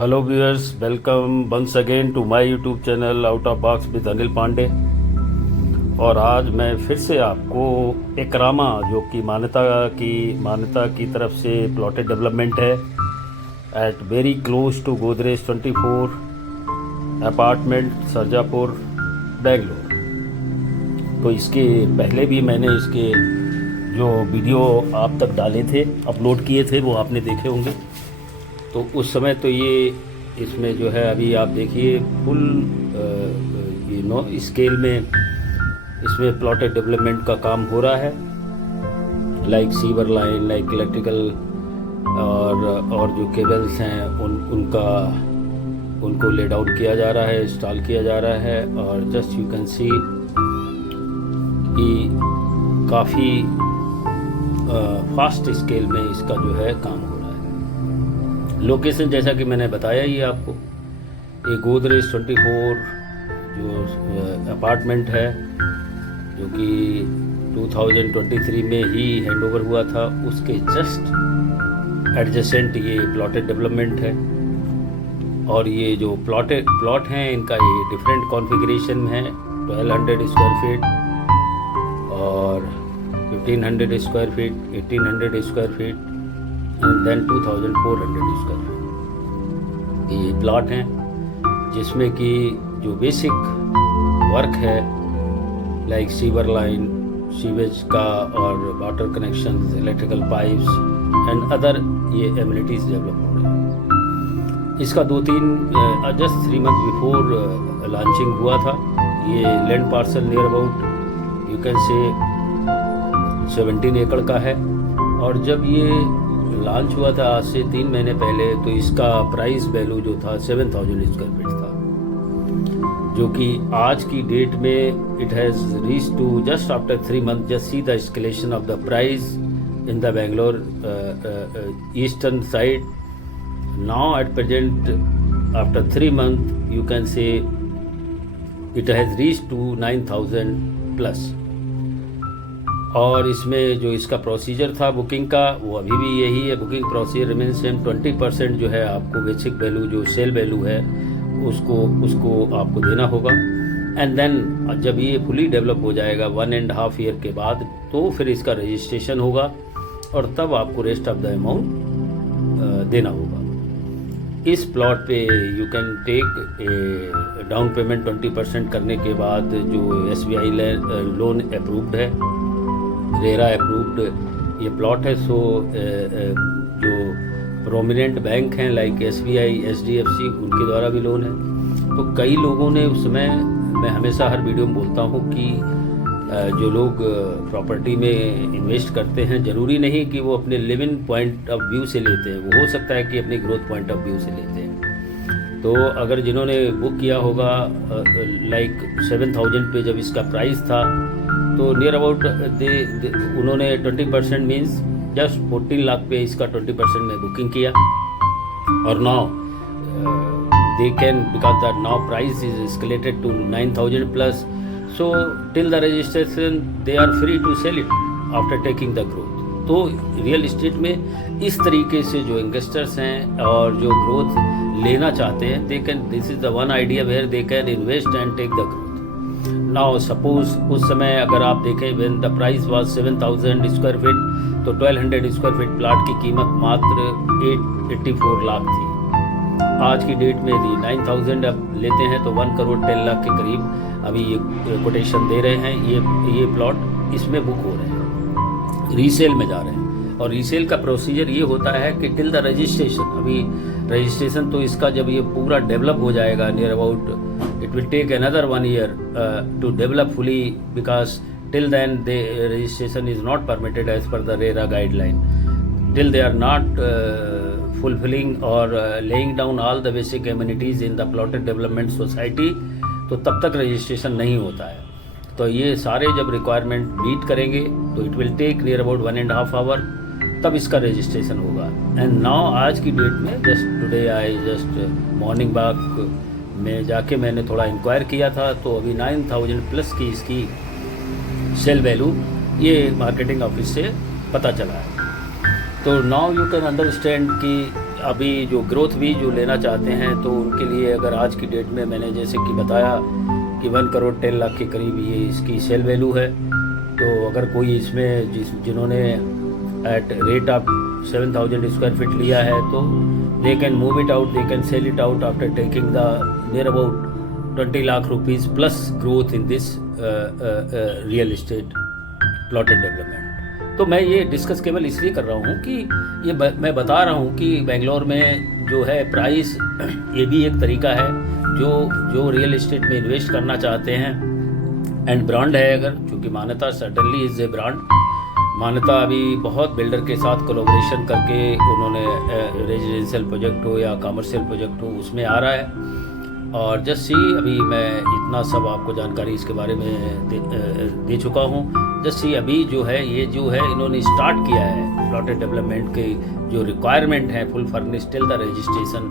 Hello viewers, welcome once again to my YouTube channel out of box with Anil Pandey. और आज मैं फिर से आपको एकरामा, जो कि मान्यता की तरफ से प्लॉटेड डेवलपमेंट है at very close to Godrej 24 apartment Sarjapur Bangalore. तो इसके पहले भी मैंने इसके जो वीडियो आप तक डाले थे, अपलोड किए थे, वो आपने देखे होंगे। तो उस समय तो ये इसमें जो है, अभी आप देखिए फुल स्केल में इसमें प्लॉटेड डेवलपमेंट का काम हो रहा है। Like sewer line, like electrical और जो केबल्स हैं उनको ले डाउन किया जा रहा है, इंस्टॉल किया जा रहा है। और जस्ट यू कैन सी कि काफ़ी फास्ट स्केल में इसका जो है काम हो रहा है। लोकेशन जैसा कि मैंने बताया ही आपको, ये गोदरेज 24 जो अपार्टमेंट है, जो कि 2023 में ही हैंडओवर हुआ था, उसके जस्ट एडजेसेंट ये प्लॉटेड डेवलपमेंट है। और ये जो प्लॉट हैं, इनका ये डिफरेंट कॉन्फ़िगरेशन में है। 1200 स्क्वायर फीट और 1500 square feet, 1800 square feet and then 2400 square feet ये प्लॉट हैं, जिसमें कि जो बेसिक वर्क है लाइक सीवर लाइन, सीवेज का और water connection, electrical pipes and other ये एमिनिटीज़ डेवलप हो रहे हैं। इसका 3 मंथ बिफोर लॉन्चिंग हुआ था। ये land parcel near about you can से 17 एकड़ का है। और जब ये लॉन्च हुआ था आज से 3 महीने पहले, तो इसका प्राइस वैल्यू जो था 7000 स्क्वायर फीट था, जो कि आज की डेट में it has reach to just after 3 month. Just see the escalation of the price in the Bangalore eastern side. Now at present after 3 month you can say it has reach to 9000 plus. और इसमें जो इसका procedure था booking का, वो अभी भी यही है। Booking procedure remain same. 20% जो है आपको बेसिक वैल्यू, जो सेल वैल्यू है, उसको आपको देना होगा। एंड देन जब ये फुली डेवलप हो जाएगा 1.5 ईयर के बाद, तो फिर इसका रजिस्ट्रेशन होगा और तब आपको रेस्ट ऑफ द अमाउंट देना होगा। इस प्लॉट पे you can take down payment 20% करने के बाद जो SBI लोन अप्रूव्ड है, रेरा अप्रूव्ड ये प्लॉट है। सो जो प्रोमिनेंट बैंक हैं लाइक SBI, HDFC, उनके द्वारा भी लोन है। तो कई लोगों ने उस समय, मैं हमेशा हर वीडियो में बोलता हूँ कि जो लोग प्रॉपर्टी में इन्वेस्ट करते हैं, ज़रूरी नहीं कि वो अपने लिविंग पॉइंट ऑफ व्यू से लेते हैं, वो हो सकता है कि अपनी ग्रोथ पॉइंट ऑफ व्यू से लेते हैं। तो अगर जिन्होंने बुक किया होगा लाइक 7000 पे जब इसका प्राइस था, तो नियर अबाउट उन्होंने 20% मीन्स जस्ट 14 लाख पे इसका 20% में बुकिंग किया। और now they can, because the now price is escalated to 9000 plus, so till the registration they are free to sell it after taking the growth. तो real estate में इस तरीके से जो इन्वेस्टर्स हैं और जो ग्रोथ लेना चाहते हैं, they can, this is the one idea where they can invest and take the growth. Now suppose उस समय अगर आप देखें, when the price was 7000 square feet, तो 1200 स्क्वायर फीट प्लाट की कीमत मात्र 84 लाख थी। आज की डेट में यदि 9000 अब लेते हैं तो 1 करोड़ 10 लाख के करीब अभी ये कोटेशन दे रहे हैं। ये प्लॉट इसमें बुक हो रहे हैं, रीसेल में जा रहे हैं। और रीसेल का प्रोसीजर ये होता है कि टिल द रजिस्ट्रेशन, अभी रजिस्ट्रेशन तो इसका जब ये पूरा डेवलप हो जाएगा, near about it will take another 1 year to develop fully, because till then the registration is not permitted as per the RERA guideline. Till they are not fulfilling or laying down all the basic amenities in the plotted development society, तो तब तक registration नहीं होता है। तो ये सारे जब रिक्वायरमेंट मीट करेंगे तो it will take near about 1.5 hour, तब इसका रजिस्ट्रेशन होगा। एंड नाउ आज की डेट में just today I just morning walk में जाके मैंने थोड़ा इंक्वायर किया था, तो अभी 9000 प्लस की इसकी सेल वैल्यू ये मार्केटिंग ऑफिस से पता चला है। तो नाउ यू कैन अंडरस्टैंड कि अभी जो ग्रोथ भी जो लेना चाहते हैं तो उनके लिए अगर आज की डेट में मैंने जैसे कि बताया कि 1 करोड़ 10 लाख के करीब ये इसकी सेल वैल्यू है। तो अगर कोई इसमें जिन्होंने at rate of 7,000 square feet लिया है तो they can move it out, they can sell it out after taking the near about 20 lakh rupees plus growth in this real estate plotted development. तो मैं ये डिस्कस केवल इसलिए कर रहा हूँ कि ये मैं बता रहा हूँ कि बेंगलोर में जो है प्राइस, ये भी एक तरीका है जो रियल इस्टेट में इन्वेस्ट करना चाहते हैं। एंड ब्रांड है अगर, चूँकि मान्यता सर्टनली इज़ ए ब्रांड। मान्यता अभी बहुत बिल्डर के साथ कोलैबोरेशन करके उन्होंने रेजिडेंशियल प्रोजेक्ट हो या कमर्शियल प्रोजेक्ट हो उसमें आ रहा है। और जस्ट सी अभी मैं इतना सब आपको जानकारी इसके बारे में दे चुका हूँ। जस्ट सी अभी जो है ये जो है इन्होंने स्टार्ट किया है प्लॉटेड डेवलपमेंट के जो रिक्वायरमेंट है full furnish till the registration.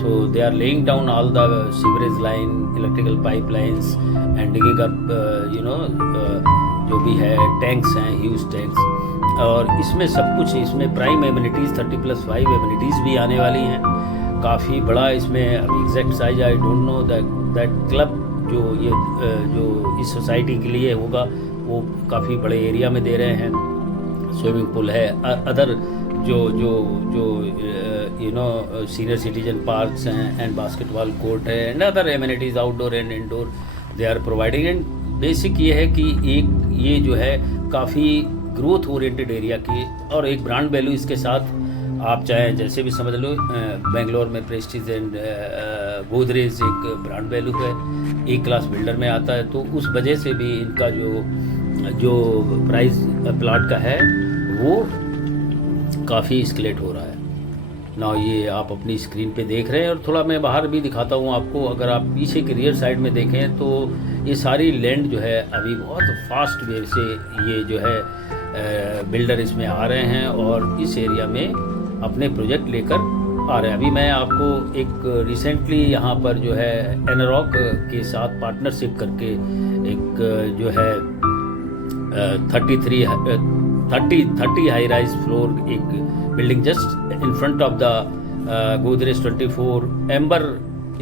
So they are laying down all the sewerage line, electrical pipe lines and digging up जो भी है टैंक्स हैं, ह्यूज टैंक्स। और इसमें सब कुछ, इसमें प्राइम एमिनिटीज़ 30+5 एमिनिटीज़ भी आने वाली हैं। काफ़ी बड़ा इसमें अभी exact size I don't know that club जो इस सोसाइटी के लिए होगा वो काफ़ी बड़े एरिया में दे रहे हैं। स्विमिंग पूल है, अदर जो सीनियर सिटीजन पार्क्स हैं एंड बास्केटबॉल कोर्ट है and other amenities outdoor and indoor they are providing. And basic ये है कि एक ये जो है काफ़ी ग्रोथ ओरिएंटेड एरिया की और एक ब्रांड वैल्यू इसके साथ आप चाहें जैसे भी समझ लो। बेंगलोर में प्रेस्टीज एंड गोदरेज एक ब्रांड वैल्यू है, एक क्लास बिल्डर में आता है। तो उस वजह से भी इनका जो प्राइस प्लाट का है वो काफ़ी स्केलेट हो रहा है ना। ये आप अपनी स्क्रीन पे देख रहे हैं और थोड़ा मैं बाहर भी दिखाता हूँ आपको। अगर आप पीछे की रियर साइड में देखें तो ये सारी लैंड जो है अभी बहुत फास्ट वे से ये जो है बिल्डर इसमें आ रहे हैं और इस एरिया में अपने प्रोजेक्ट लेकर आ रहे हैं। अभी मैं आपको एक रिसेंटली यहाँ पर जो है एनरॉक के साथ पार्टनरशिप करके एक जो है 30 हाई राइज फ्लोर एक building just in front of the Godrej 24 amber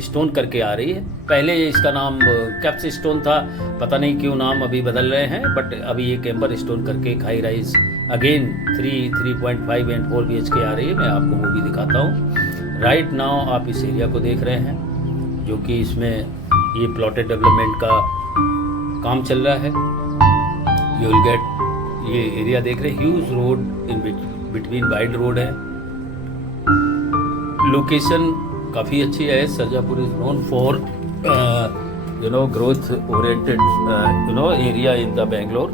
stone करके आ रही है। पहले इसका नाम कैप्स स्टोन था, पता नहीं क्यों नाम अभी बदल रहे हैं, बट अभी एक एम्बर स्टोन करके एक high rise again 3.5 and 4 BHK आ रही है। मैं आपको वो भी दिखाता हूँ। राइट नाउ आप इस एरिया को देख रहे हैं जो कि इसमें ये प्लॉटेड डेवलपमेंट का काम चल रहा है। यू विल गेट ये एरिया देख रहे हैं, huge road in between wide road है। लोकेशन काफ़ी अच्छी है। Sarjapur is known for growth oriented area in the Bangalore.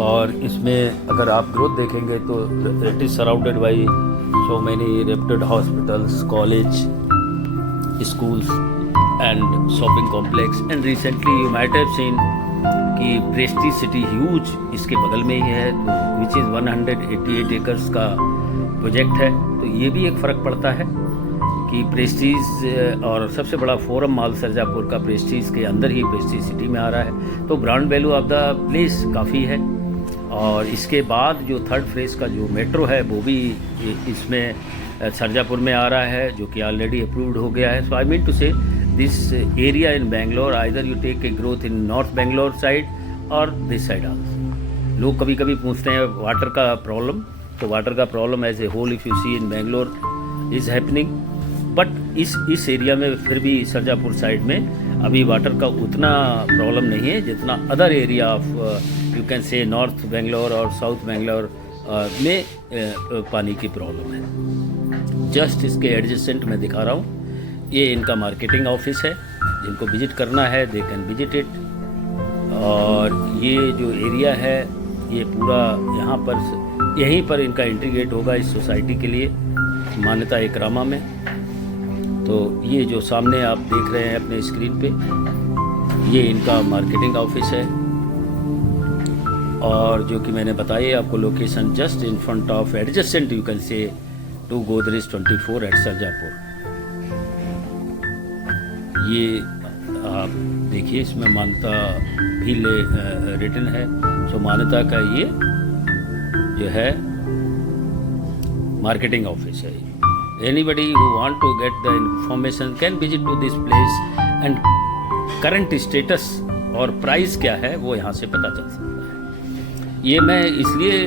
और इसमें अगर आप ग्रोथ देखेंगे तो it is surrounded by so many reputed hospitals, college, schools and shopping complex. And recently you might have seen कि प्रेस्टीज सिटी ह्यूज इसके बगल में ही है, विच इज़ 188 एकर्स का प्रोजेक्ट है। तो ये भी एक फ़र्क पड़ता है कि प्रेस्टीज और सबसे बड़ा फोरम मॉल सरजापुर का प्रेस्टीज के अंदर ही प्रेस्टीज सिटी में आ रहा है। तो brand value of the place काफ़ी है। और इसके बाद जो थर्ड फेज का जो मेट्रो है वो भी इसमें सरजापुर में आ रहा है, जो कि ऑलरेडी अप्रूव्ड हो गया है। So I mean to say this area in Bangalore either you take a growth in north Bangalore side और दिस साइड आल्सो। लोग कभी कभी पूछते हैं वाटर का प्रॉब्लम, तो वाटर का problem as a whole if you see in Bangalore is happening, but इस एरिया में फिर भी सरजापुर साइड में अभी वाटर का उतना प्रॉब्लम नहीं है जितना other area of you can से नॉर्थ बेंगलोर और साउथ बेंगलोर में पानी की प्रॉब्लम है। जस्ट इसके एडजेसेंट मैं दिखा रहा हूँ, ये इनका मार्केटिंग ऑफिस है। जिनको विजिट करना है दे कैन विजिट इट। और ये जो एरिया है ये पूरा यहाँ पर यहीं पर इनका एंट्री गेट होगा इस सोसाइटी के लिए, मान्यता एकरामा में। तो ये जो सामने आप देख रहे हैं अपने स्क्रीन पे, ये इनका मार्केटिंग ऑफिस है। और जो कि मैंने बताई आपको location just in front of adjacent you can say to Godrej 24 at Sarjapur. ये आप देखिए इसमें मान्यता भी रिटन है। सो मान्यता का ये जो है मार्केटिंग ऑफिस है। Anybody who want to get the information can visit to this place and current status और प्राइस क्या है वो यहाँ से पता चल सकता है। ये मैं इसलिए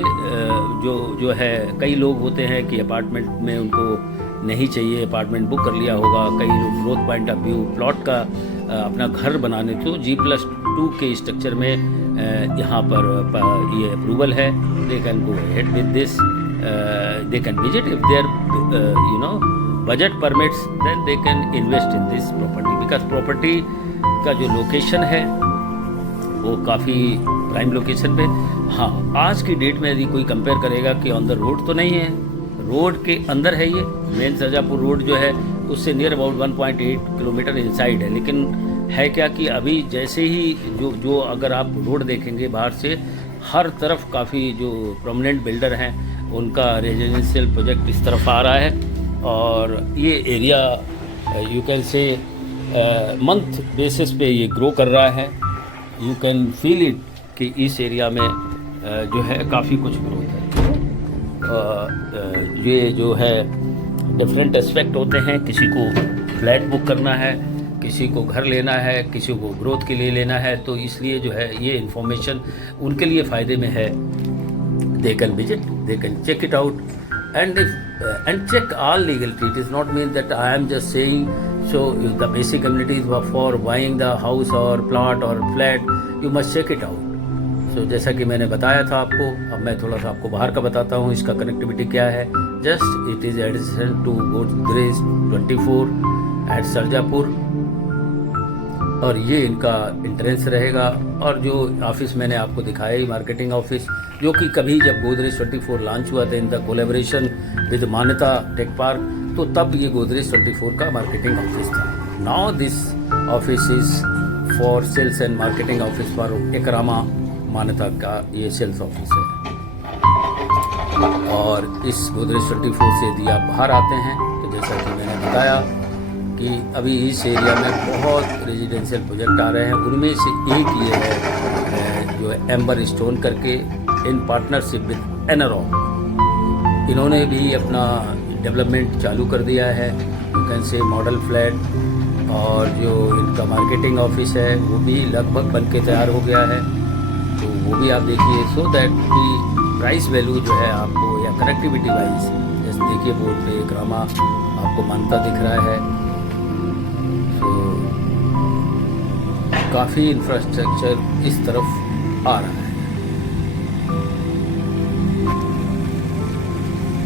जो है, कई लोग होते हैं कि अपार्टमेंट में उनको नहीं चाहिए, अपार्टमेंट बुक कर लिया होगा, कई लोग growth point of view plot का अपना घर बनाने, तो G+2 के स्ट्रक्चर में यहाँ पर ये अप्रूवल है, they can go ahead with this, they can visit if their budget permits, then they can invest in this property because property का जो लोकेशन है वो काफ़ी प्राइम लोकेशन पे। हाँ, आज की डेट में यदि कोई कंपेयर करेगा कि ऑन द रोड तो नहीं है, रोड के अंदर है, ये मेन सरजापुर रोड जो है उससे नियर अबाउट 1.8 किलोमीटर इनसाइड है, लेकिन है क्या कि अभी जैसे ही जो अगर आप रोड देखेंगे बाहर से, हर तरफ काफ़ी जो प्रोमिनेंट बिल्डर हैं उनका रेजिडेंशियल प्रोजेक्ट इस तरफ आ रहा है, और ये एरिया यू कैन से मंथ बेसिस पे ये ग्रो कर रहा है। यू कैन फील इट कि इस एरिया में जो है काफ़ी कुछ ग्रोथ है। ये जो है डिफरेंट एस्पेक्ट होते हैं, किसी को फ्लैट बुक करना है, किसी को घर लेना है, किसी को ग्रोथ के लिए लेना है, तो इसलिए जो है ये इन्फॉर्मेशन उनके लिए फ़ायदे में है। They can visit, they can check it out, and check all legality. It is not mean that I am just saying so if the basic amenities for buying the house or plot or flat, you must check it out. So जैसा कि मैंने बताया था आपको, अब मैं थोड़ा सा आपको बाहर का बताता हूँ, इसका कनेक्टिविटी क्या है। Just it is adjacent to Godrej 24 at Sarjapur, और ये इनका इंट्रेंस रहेगा। और जो ऑफिस मैंने आपको दिखाया ही, मार्केटिंग ऑफिस, जो कि कभी जब गोदरेज 24 लॉन्च हुआ था in the collaboration with Manyata tech park, तो तब ये गोदरेज 24 का मार्केटिंग ऑफिस था। Now this office is for sales and marketing office for Ekarama Manyata का ये सेल्स ऑफिस है। और इस गोदरेज 24 से यदि आप बाहर आते हैं तो जैसा कि मैंने बताया कि अभी इस एरिया में बहुत रेजिडेंशियल प्रोजेक्ट आ रहे हैं, उनमें से एक ये है जो एम्बर स्टोन करके, इन पार्टनरशिप विद एनरॉक। इन्होंने भी अपना डेवलपमेंट चालू कर दिया है, यू कैन से मॉडल फ्लैट, और जो इनका मार्केटिंग ऑफिस है वो भी लगभग बन के तैयार हो गया है, तो वो भी आप देखिए। सो दैट कि प्राइस वैल्यू जो है आपको, या कनेक्टिविटी वाइज, जैसे देखिए बोर्ड पे एकरामा आपको मान्यता दिख रहा है, काफ़ी इंफ्रास्ट्रक्चर इस तरफ आ रहा है।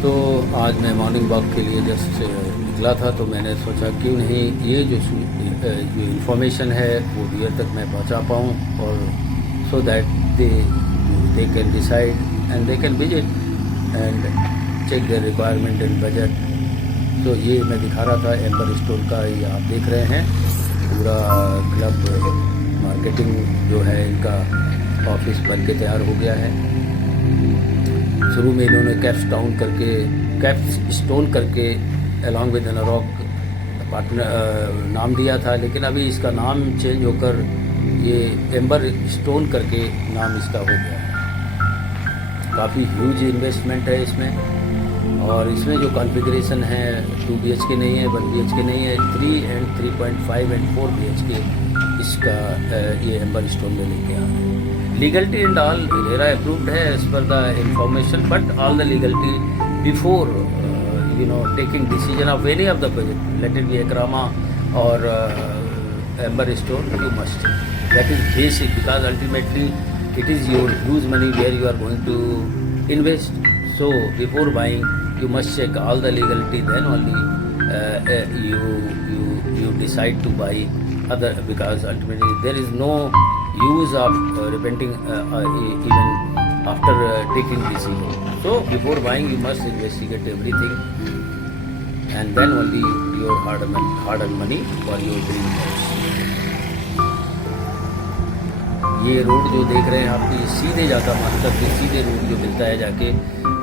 तो आज मैं मॉर्निंग वॉक के लिए जस्ट निकला था, तो मैंने सोचा क्यों नहीं ये जो इन्फॉर्मेशन है वो डियर तक मैं पहुंचा पाऊँ, और so that they can decide and they can visit and check their requirement and budget. तो ये मैं दिखा रहा था एम्बर स्टोर का, ये आप देख रहे हैं पूरा क्लब मार्केटिंग जो है इनका ऑफिस बन के तैयार हो गया है। शुरू में इन्होंने कैप्स स्टोन करके अलॉन्ग विद एनरॉक पार्टनर नाम दिया था, लेकिन अभी इसका नाम चेंज होकर ये एम्बर स्टोन करके नाम इसका हो गया है। काफ़ी ह्यूज इन्वेस्टमेंट है इसमें, और इसमें जो कॉन्फ़िगरेशन है 2 BHK नहीं है, 1 BHK नहीं है, 3 and 3.5 and 4 BHK इसका ये एम्बर स्टोन में लेके आ रहे हैं। Legality and all RERA approved है as per the information, but all the legality before taking decision of any of the project, let it be Ekarama और Amber Stone, you must, that is basic, because ultimately it is your huge money where you are going to invest. So before buying you must check all the legality, then only you decide to buy other, because ultimately there is no use of repenting even after taking decision. So before buying you must investigate everything, and then only your hard-earned money for your dream house. ये road जो देख रहे हैं आप, ये सीधे जाता मानकर के सीधे रोड जो मिलता है जाके,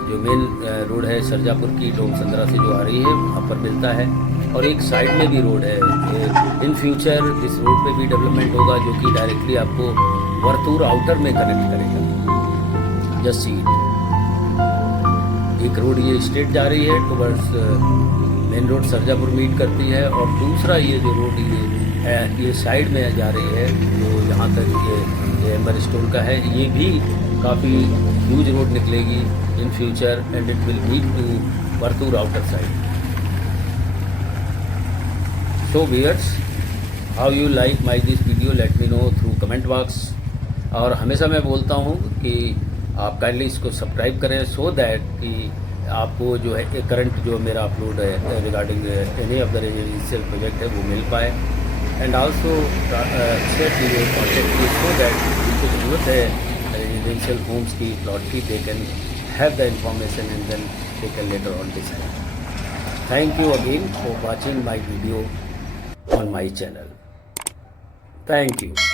जो मेन रोड है सरजापुर की टोम संद्रा से जो आ रही है वहाँ पर मिलता है, और एक साइड में भी रोड है। इन फ्यूचर इस रोड पे भी डेवलपमेंट होगा जो कि डायरेक्टली आपको वर्तूर आउटर में कनेक्ट करेगा। जस्ट सी, एक रोड ये स्ट्रेट जा रही है towards main road Sarjapur meet करती है, और दूसरा ये जो रोड ये साइड में जा रही है, जो यहाँ तक ये एम्बर स्टोन का है, ये भी काफ़ी ह्यूज रोड निकलेगी in future, and it will lead to Varthur outer side. So viewers, how you like my this video, let me know through comment box. और हमेशा मैं बोलता हूँ कि आप काइंडली इसको सब्सक्राइब करें, सो दैट कि आपको जो है करंट जो मेरा अपलोड है regarding any of the residential project है वो मिल पाए, and also share your contact so that जिनको ज़रूरत है रेजिडेंशियल होम्स की, प्लॉट की, they can have the information and then they can later on decide. Thank you again for watching my video on my channel. Thank you.